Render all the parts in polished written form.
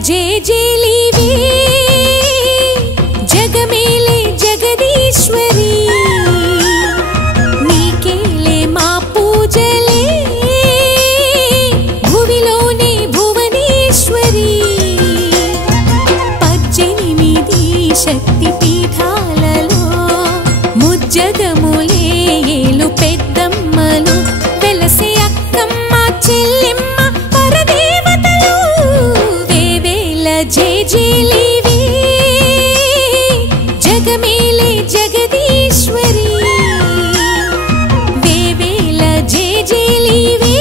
జేజేలివే జగమేలే జగదీశ్వరి నీకేలే మా పూజలే భువిలోనే భువనేశ్వరి 18 శక్తి పీఠాలలో ముజ్జగములే ఏలు పెద్దమ్మలు వెలసే అక్కమ్మ చెల్లెమ్మ పరదేవతలు వేవేల జేజేలివే జగమేలే జగదీశ్వరి వేవేల జేజేలివే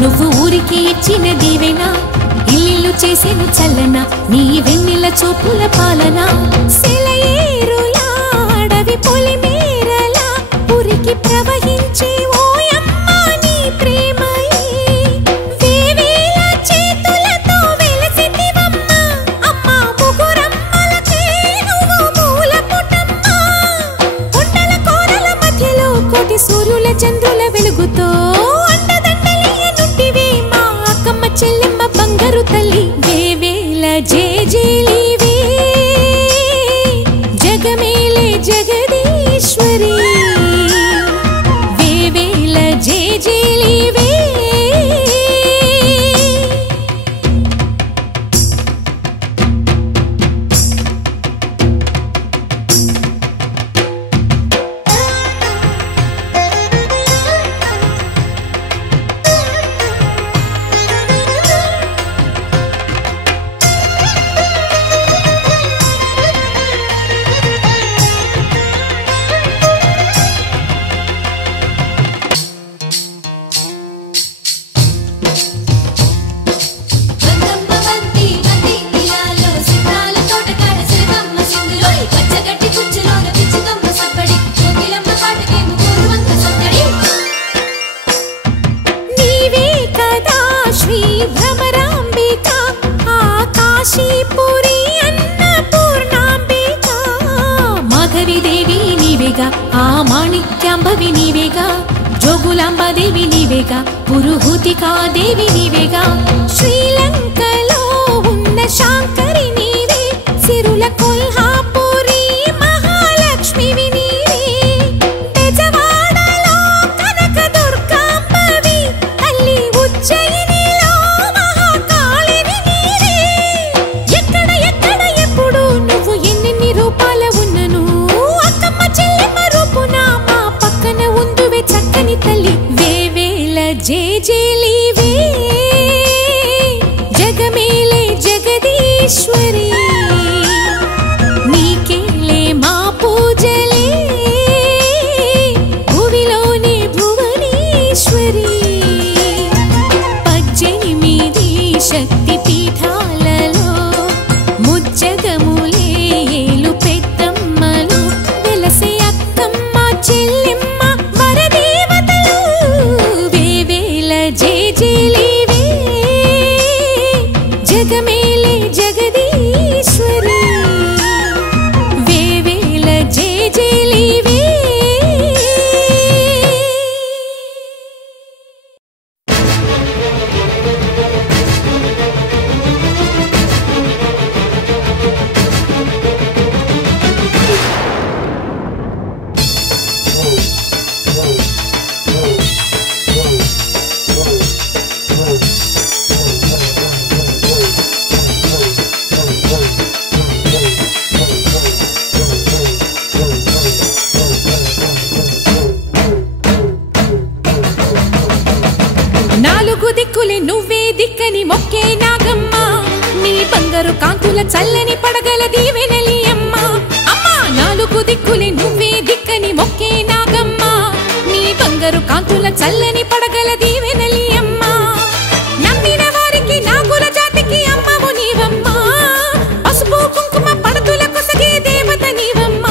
నువ్వు ఊరికి ఇచ్చిన దీవెన ఇల్లు చేసేను చల్లన నీ వెన్నెల చూపుల పాలన సెలయేరులా అడవి పొలిమేరలా ఊరికి ప్రవహించే ఓయమ్మ నీ ప్రేమయే వేవేల చేతులతో వెలసితివమ్మ అమ్మ ముగురమ్మలకే నువ్వు మూల పుటమ్మ కొండల కోరల మధ్యలో కోటి సూర్యుల చంద్రుల వెలుగుతో చెల్లెమ్మ బంగారు తల్లి వేవేల జేజేలివే జగమేలే జగదీశ్వరి వేవేల జేజేలివే ఆ మాణిక్యాంబవి నీవేగా జోగులాంబాదేవి నీవేగా పురుహూతికా దేవి నీవేగా శ్రీలంకలో ఉన్న శాంకరి నీవే సిరుల కొల్హాపురి మహాలక్ష్మివి నీవే బెజవాడలో కనక దుర్గాంబవి తల్లి ఉజ్జయినిలో మహాకాళివి నీవే ఎక్కడ ఎక్కడ ఎప్పుడు నువ్వు ఎన్నెన్ని రూపాల ఉన్నను అక్కమ్మ చెల్లెమ్మ రూపున మా పక్కన ఉందువే చక్కని తల్లి వేవేల జేజేలివే జగమేలే జగదీశ్వరి నీకేలే మా పూజలే భువిలోనే భువనేశ్వరి 18 శక్తి పీఠాలలో ముజ్జగములే ఏలు పెద్దమ్మలు వెలసే అక్కమ్మ చెల్లెమ్మ వరదేవతలు వేవేల జేజేలివే జగమేలే జగదీశ్వరి వేవేల జేజేలివే దిక్కులే నువ్వే దిక్కని మొక్కే నాగమ్మ నీ బంగారు కాంతుల చల్లని పడగల దీవెనలి అమ్మ అమ్మా నాలుగు దిక్కులే నువ్వే దిక్కని మొక్కే నాగమ్మ నీ బంగారు కాంతుల చల్లని పడగల దీవెనలి అమ్మ నమ్మిన వారికి నాగుల జాతికి అమ్మవు నీవమ్మ పసుపు కుంకుమ పడతుల కొసగే దేవత నీవమ్మ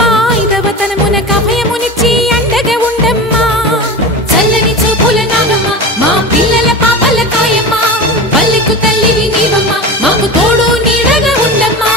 మా ఐదవతనమున కభయమునిచ్చి అండగా ఉండమ్మా చల్లని చూపుల నాగమ్మ మా పిల్లల పాపల కాయమ్మ పల్లెకు తల్లివి నీవమ్మ మాకు తోడు నీడగా ఉండమ్మా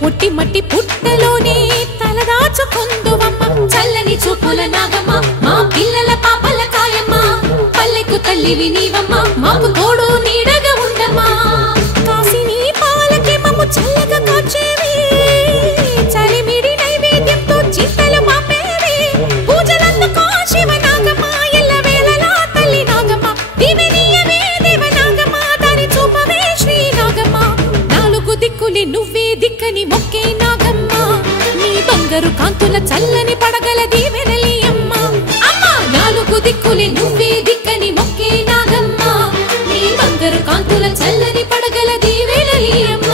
పుట్టి మట్టి పుట్టలోనే తలదాచుకుందువమ్మ చల్లని చూపుల నాగమ్మ మా పిల్లల పాపల కాయమ్మ పల్లెకు తల్లివి నీవమ్మ మాకు తోడు నీడగా ఉండమ్మా కాసిని పాలకి మమ్ము చల్లగా కాచేవి చలిమిడి నైవేద్యంతో చింతలు మాపేవి పూజలందుకో శివ నాగమ్మ ఎల్ల వేళలా తల్లి నాగమ్మ దివెనియవే దేవ నాగమ్మ దారి చూపవే శ్రీ నాగమ్మ నాలుగు దిక్కులే నువ్వే దిక్కని మొక్కే నాగమ్మ నీ బంగారు కాంతుల చల్లని పడగల దీవెనలి అమ్మ అమ్మా నాలుగు దిక్కులే నువ్వే దిక్కని మొక్కే నాగమ్మ నీ బంగారు కాంతుల చల్లని పడగల దీవెనలి అమ్మ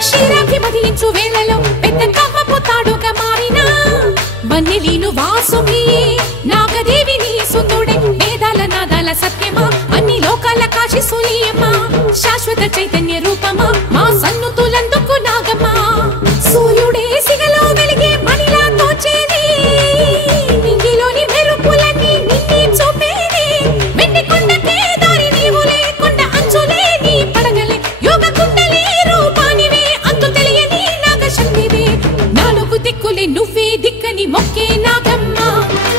క్షీరాభిమధించు వేళలో పెద్ద కవ్వపు తాడుగా మారినా వన్నెలీను వాసుకి నాగదేవి నీ సుందుడే వేదాల నాదాల సత్యమా అన్ని లోకాల కాశీ సూలియమ్మా శాశ్వత చైతన్య రూపమా మా సన్నుతులందుకు నాగమ్మా సూర్యుడే సిగలో వెలిగే మణిలా తోచేది నింగిలోని మెరుపులన్నీ నిన్నే చూపేది వెండి కొండకే దారి నీవు లేకుండా అంచులే నీ పడగలే యోగ కుండలే రూపానివే అంతు తెలియని నాగశక్తివే నాలుగు దిక్కులే నువ్వే దిక్కని మొక్కే నాగమ్మ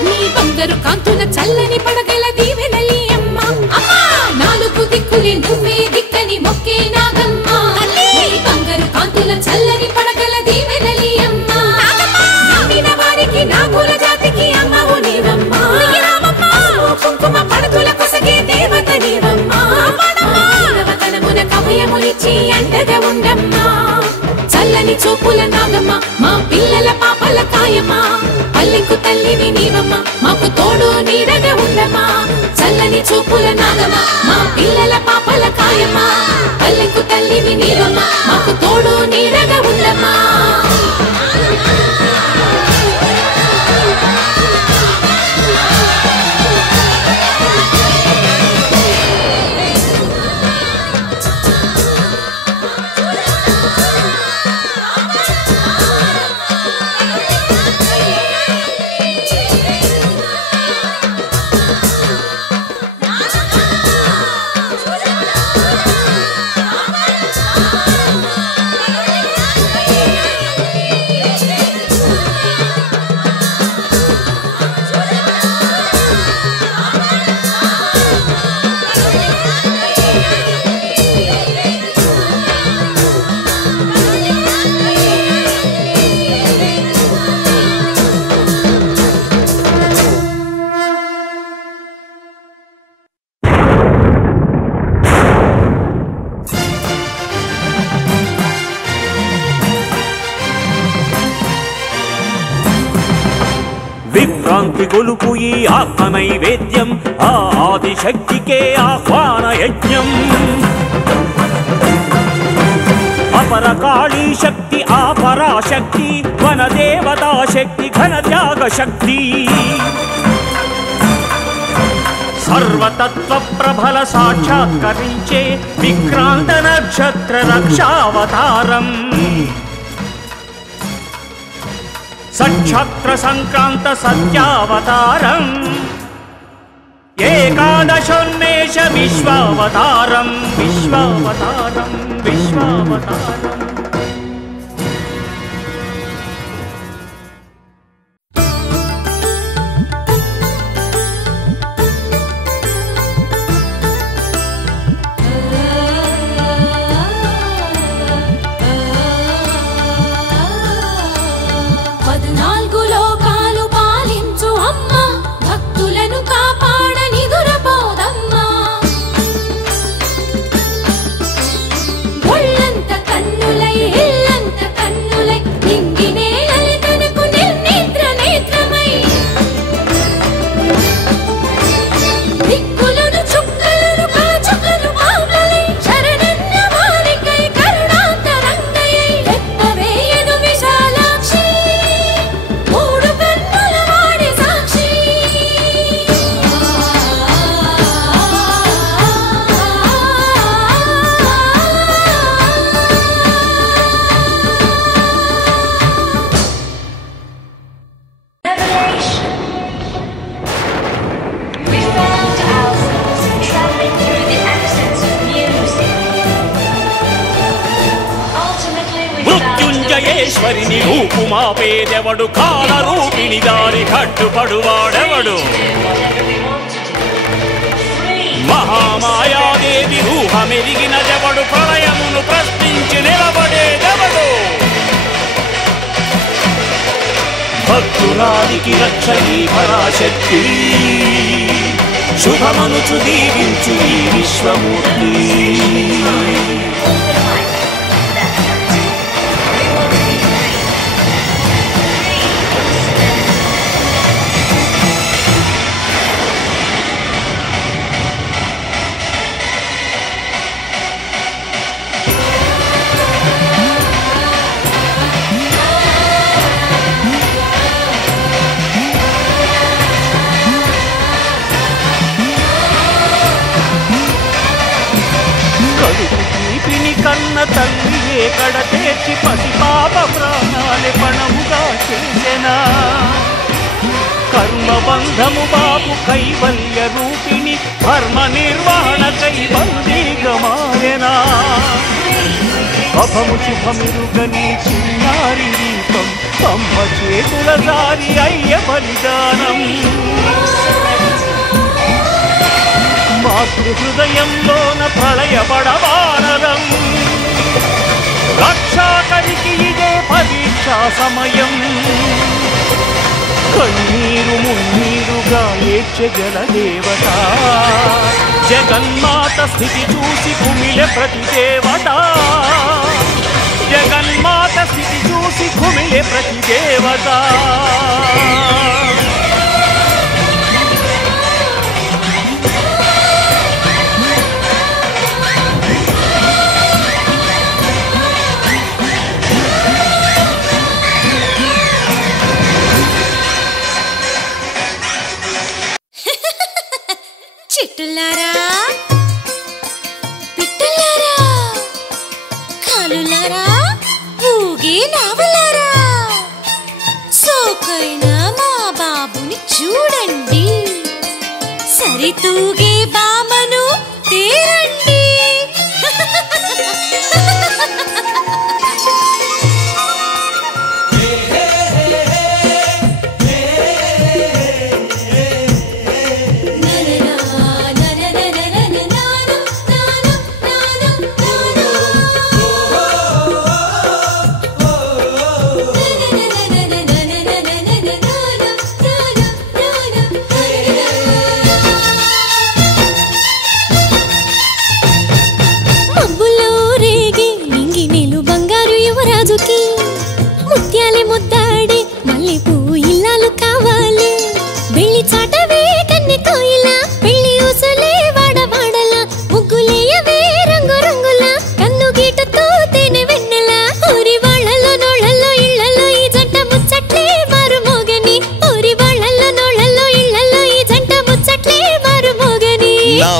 నీ బంగారు కాంతుల చల్లని పడగల దీవెనలి అమ్మ అమ్మా నాలుగు దిక్కులే నువ్వే దిక్కని మొక్కే నాగమ్మ నీ బంగారు కాంతుల చల్లని పడగల దీవెనలి అమ్మ నమ్మిన వారికి నాగుల జాతికి అమ్మవు నీవమ్మ కుంకుమ పడతుల కొసగే దేవత నీవమ్మ ఐదవతనమున కభయమునిచ్చి అండగా ఉండమ్మా చల్లని చూపుల నాగమ్మ మా పిల్లల పాపల కాయమ్మ పల్లెకు తల్లివి నీవమ్మ మాకు తోడు నీడగా ఉండమ్మా చల్లని చూపుల నాగమ్మ మా పిల్లల పాపల కాయమ్మ పల్లెకు తల్లివి నీవమ్మ మాకు తోడు నీడగా ఉండమ్మా సంక్రాంతి గొలుపు ఈ ఆత్మ నైవేద్యం ఆ ఆదిశక్తికే ఆహ్వాన యజ్ఞం అపరకాళీ శక్తి ఆ పరాశక్తి వనదేవతా శక్తి ఘన త్యాగ శక్తి సర్వతత్వ ప్రభల సాక్షాత్కరించే విక్రాంత నక్షత్ర రక్షావతారం సక్షత్ర సంక్రాంత సత్యావతారం ఏకాదశోన్మేష విశ్వావతారం విశ్వావతారం విశ్వావతారం మృత్యుంజయేశ్వరిని రూపుమాపేదెవడు కాల రూపిణి దారి కట్టుపడువాడెవడు మహామాయాదేవి రూహమెరిగినదెవడు ప్రళయమును ప్రశ్నించి నిలబడేదెవడు భక్తురాలికి రక్షణీ పరాశక్తి శుభమనుచు దీవించు ఈ విశ్వమూర్తి కన్న తల్లియే కడతేర్చి పసిపాప ప్రాణాలే పణముగా చేసెనా కర్మబంధము బాపు కైవల్య రూపిణి ధర్మ నిర్వహణ కైవల్యగా మారెనా అభము శుభమిరుగని చిన్నారి దీపం అమ్మ చేతుల దారి అయ్య బలిదానం మాతృహృదయంలోన ప్రళయపడవానరం రక్షాకరికి ఇదే పరీక్షా సమయం కన్నీరు మున్నీరుగా ఏడ్చె జలదేవత జగన్మాత స్థితి చూసి కుమిలె ప్రతి దేవత జగన్మాత స్థితి చూసి కుమిలె ప్రతి దేవత చెట్టులారా పిట్టలారా కాలులారా ఊగే నావలారా సోకైన మా బాబుని చూడండి సరితూగే బామను తేరండి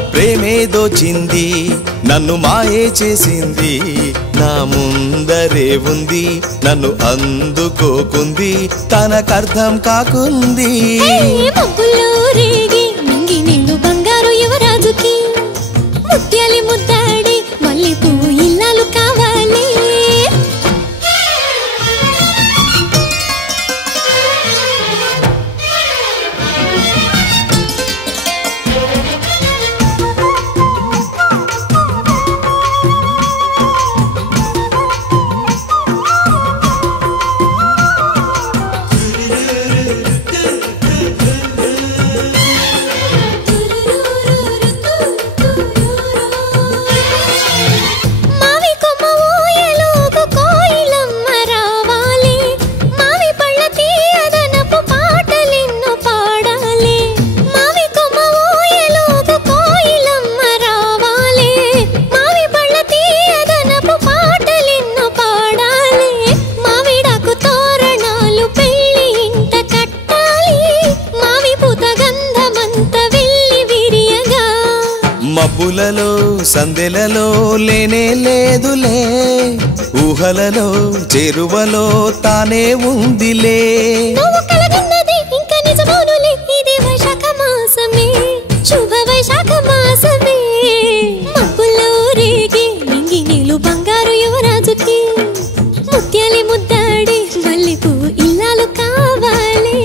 ప్రేమే దోచింది నన్ను మాయే చేసింది నా ముందరే ఉంది నన్ను అందుకోకుంది తనకర్థం కాకుంది మబ్బుల్లో రేగి నింగి నిండు బంగారు యువరాజుకి ముత్యాలి ముద్దాడి మళ్ళీ పువ్వు ఇల్లాలు కావాలి మబ్బులలో సందెలలో లేనే లేదులే ఊహలలో చేరువలో తానే ఉందిలే నువ్వు కలగన్నది ఇంకా నిజమౌనులే ఇది వైశాఖ మాసమే శుభ వైశాఖ మాసమే మబ్బుల్లో రేగి నింగి నీళ్ళు బంగారు యువరాజుకి ముత్యాలి ముద్దాడి మళ్ళీ పువ్వు ఇల్లాలు కావాలి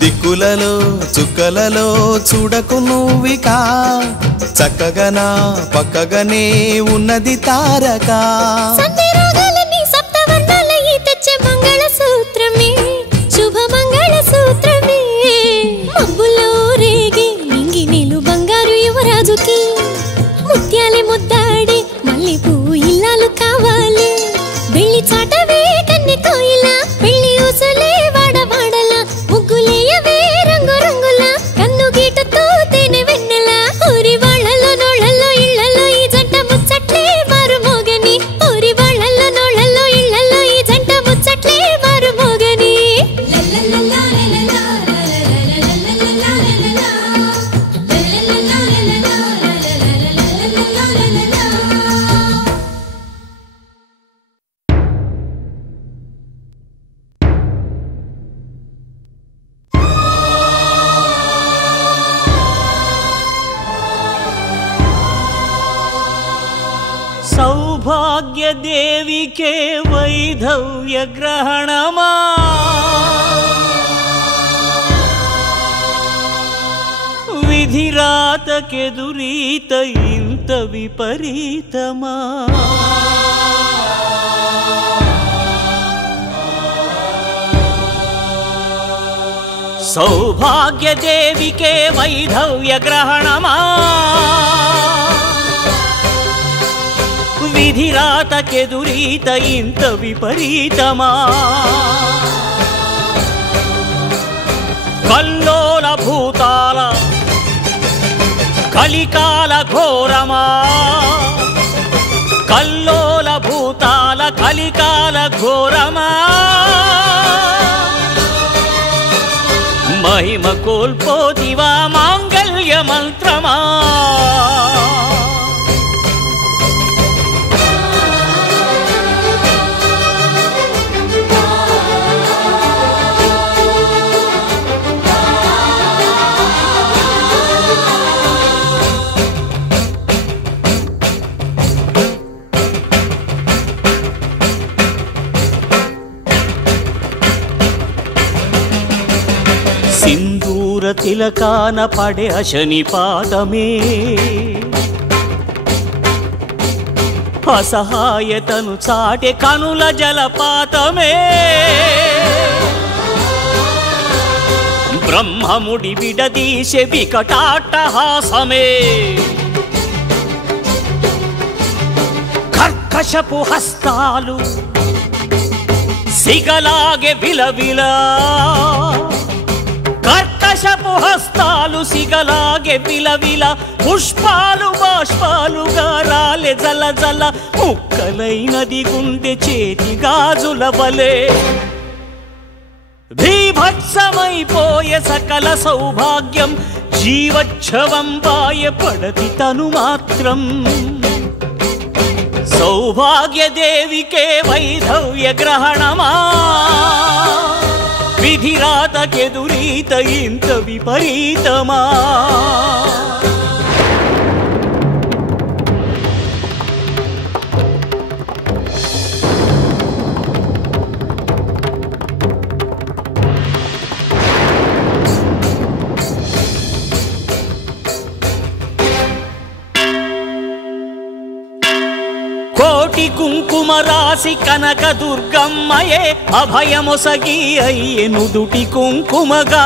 దిక్కులలో చుక్కలలో చూడకు నువ్వికా చక్కగా పక్కగానే ఉన్నది తారక సందేరాగాలని సప్తవర్ణాలయ్యి తెచ్చే మంగళసూత్రమే శుభ మంగళసూత్రమే మబ్బుల్లో రేగి నింగి నీళ్ళు బంగారు యువరాజుకి ముత్యాలి ముద్దాడి మళ్ళీ పువ్వు ఇల్లాలు కావాలి వెళ్ళి చాటవే కన్నె కోయిల వెళ్ళి ఊసలే వాడవాడల ముగ్గులేయవే రంగు రంగుల కన్ను గీటతో తేనె వెన్నెల ఊరి వాళ్ళలో నోళ్ళల్లో ఇళ్లలో ఈ జంట ముచ్చట్లే మారు మోగని ఊరి వాళ్ళల్లో నోళ్ళల్లో ఇళ్లలో ఈ జంట ముచ్చట్లే మారు మోగని సౌభాగ్య దేవికే వైధవ్య గ్రహణమా విధిరాతకెదురీత ఇంత విపరీతమా సౌభాగ్య దేవికే వైధవ్య గ్రహణమా విధిరాతకెదురీత ఇంత విపరీతమా కల్లోల భూతాల కలికాల ఘోరమా కల్లోల భూతాల కలికాల ఘోరమా మహిమ కోల్పోతివా మాంగళ్య మంత్రమా సింధూర తిలకాన పడే అశని పాదమే అసహాయతను చాటే కనుల జలపాతమే బ్రహ్మముడి విడదీసే వికటాట్టహాసమే కర్కశపు హస్తాలు సిగలాగే విలవిలా కర్కశపు హస్తాలు సిగలాగే విలవిల పుష్పాలు బాష్పాలుగా రాలే జల జల ముక్కలైనది గుండె చేతి గాజుల వలె భీభత్సమైపోయే సకల సౌభాగ్యం జీవచ్ఛవం పాయ పడతి తను మాత్రం సౌభాగ్యదేవికే వైధవ్య గ్రహణమా విధిరాతకెదురీత ఇంత విపరీతమా కోటి కుంకుమ రాసి కనక దుర్గమ్మయే అభయమొసగి అయ్యే నుదుటి కుంకుమగా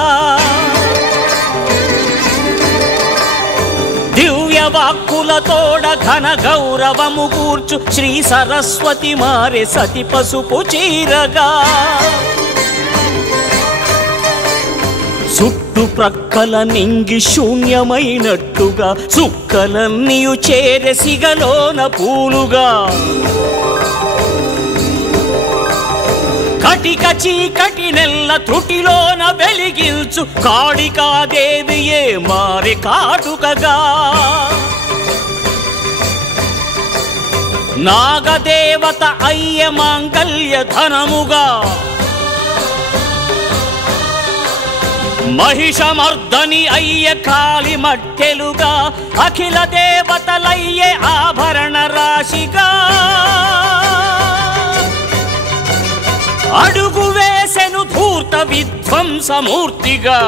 దివ్య వాక్కులతోడ ఘన గౌరవము కూర్చు శ్రీ సరస్వతి మారే సతి పసుపు చీరగా చుట్టు ప్రక్కల నింగి శూన్యమైనట్టుగా చుక్కలన్నీయు చేరే సిగలోన పూలుగా కటిక చీకటి నెల్ల త్రుటిలోన వెలిగించు కాళికాదేవియే మారే కాటుకగా నాగదేవత అయ్య మాంగల్య ధనముగా మహిషమర్దని అయ్య కాళి మట్టెలుగా అఖిల దేవతలయ్యే ఆభరణ రాశిగా అడుగు వేసెను ధూర్త విధ్వంసమూర్తిగా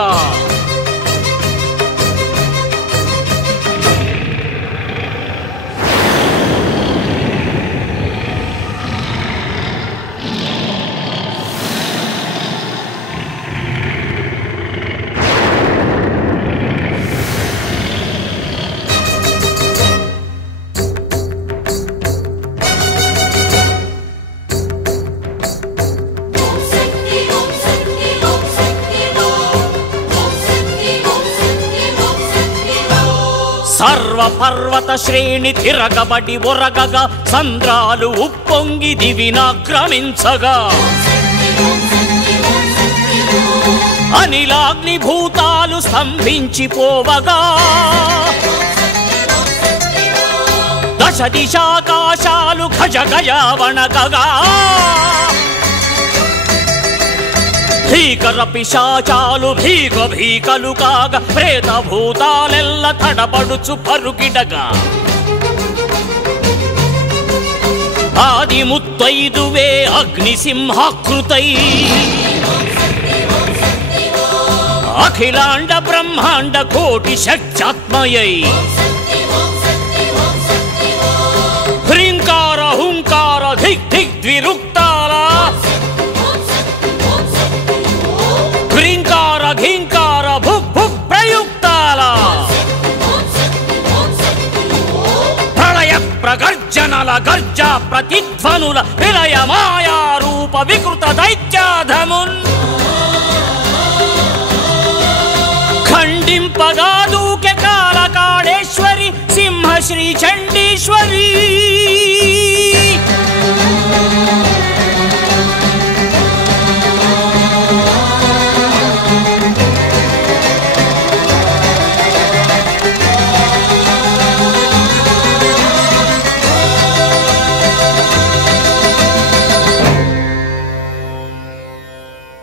సర్వ పర్వత శ్రేణి తిరగబడి ఒరగగా సంద్రాలు ఉప్పొంగి దివినాక్రమించగా అనిలాగ్ని భూతాలు స్తంభించిపోవగా దశ దిశాకాశాలు గజ గజవణగగా భీకర పిశాచాలు భీక భీకలు కాగా ప్రేత భూతాలెల్ల తడబడుచు పరుగిడగా ఆది ముత్తైదువే అగ్ని సింహాకృతై అఖిలాండ బ్రహ్మాండ కోటి శక్త్యాత్మయై హ్రీంకార హుంకార ధిక్ ధిక్ ద్విరుక్తాల హ్రీంకార ఘీంకార భుక్ భుక్ ప్రయుక్తాల ప్రళయ ప్రగర్జనల గర్జ ప్రతిధ్వనుల విలయ మాయారూప వికృత దైత్యాధమున్ ఖండింపగా దూకె కాళకాళేశ్వరి సింహ శ్రీ చండీశ్వరి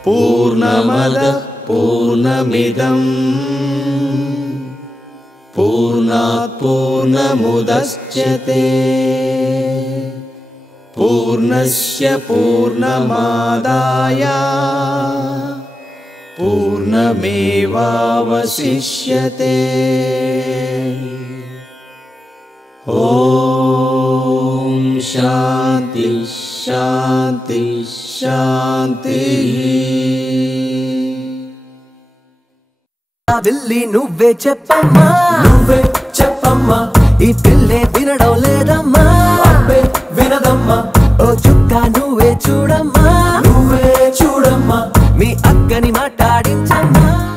పూర్ణమద పూర్ణమిదం పూర్ణాత్ పూర్ణముదచ్యతే పూర్ణస్య పూర్ణమాదాయ పూర్ణమేవావశిష్యతే पूर्णमेवावशिष्यते। ओम शांति शांति शांति। बिल्ली नुव्वे చెప్పమ్మా, నువ్వే